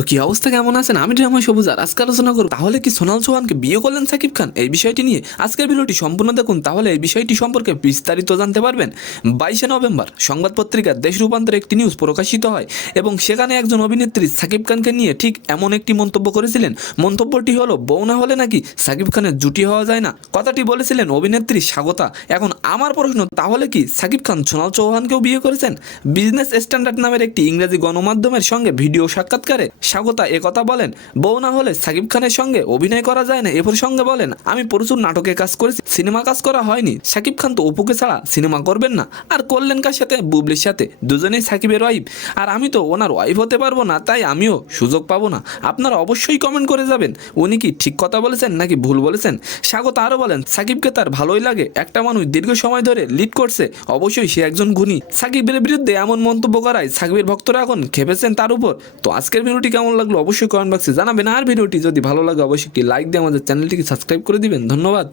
তো কি অবস্থা, কেমন আছেন? আমি ড্রামা সবুজ আর আজকে আলোচনা করব তাহলে কি সোনাল চৌহানকে বিয়ে করলেন সাকিব খান, এই বিষয়টি নিয়ে আজকের ভিডিওটি সম্পূর্ণ দেখুন, তাহলে এই বিষয়টি সম্পর্কে বিস্তারিত জানতে পারবেন। 22 নভেম্বর সংবাদ পত্রিকার দেশ রূপান্তর একটি নিউজ প্রকাশিত হয় এবং সেখানে একজন অভিনেত্রী সাকিব খানকে নিয়ে ঠিক এমন একটি মন্তব্য করেছিলেন। মন্তব্যটি হলো, বউ না হলে নাকি সাকিব খানের জুটি হওয়া যায় না। কথাটি বলেছিলেন অভিনেত্রী স্বাগতা। এখন আমার প্রশ্ন, তাহলে কি সাকিব খান সোনাল চৌহানকেও বিয়ে করেছেন? বিজনেস স্ট্যান্ডার্ড নামের একটি ইংরেজি গণমাধ্যমের সঙ্গে ভিডিও সাক্ষাৎকারে স্বাগতা একথা বলেন। বউ না হলে সাকিব খানের সঙ্গে অভিনয় করা যায় না। এ প্রসঙ্গে বলেন, আমি প্রচুর নাটকে কাজ করেছি, সিনেমা কাজ করা হয়নি। সাকিব খান তো অপুকে ছাড়া সিনেমা করবেন না, আর করলেন কার সাথে? বুবলির সাথে। দুজনেই সাকিবের ওয়াইফ, আর আমি তো ওনার ওয়াইফ হতে পারবো না, তাই আমিও সুযোগ পাবো না। আপনারা অবশ্যই কমেন্ট করে যাবেন উনি কি ঠিক কথা বলেছেন নাকি ভুল বলেছেন। স্বাগত আরও বলেন, সাকিবকে তার ভালোই লাগে, একটা মানুষ দীর্ঘ সময় ধরে লিড করছে, অবশ্যই সে একজন গুণী। সাকিবের বিরুদ্ধে এমন মন্তব্য করায় সাকিবের ভক্তরা এখন খেপেছেন তার উপর। তো আজকের ভিডিওটি কেমন লাগলো অবশ্যই কমেন্ট বক্সে জানাবেন, আর ভিডিওটি যদি ভালো লাগে অবশ্যই একটি লাইক দিয়ে আমাদের চ্যানেলটিকে সাবস্ক্রাইব করে দিবেন। ধন্যবাদ।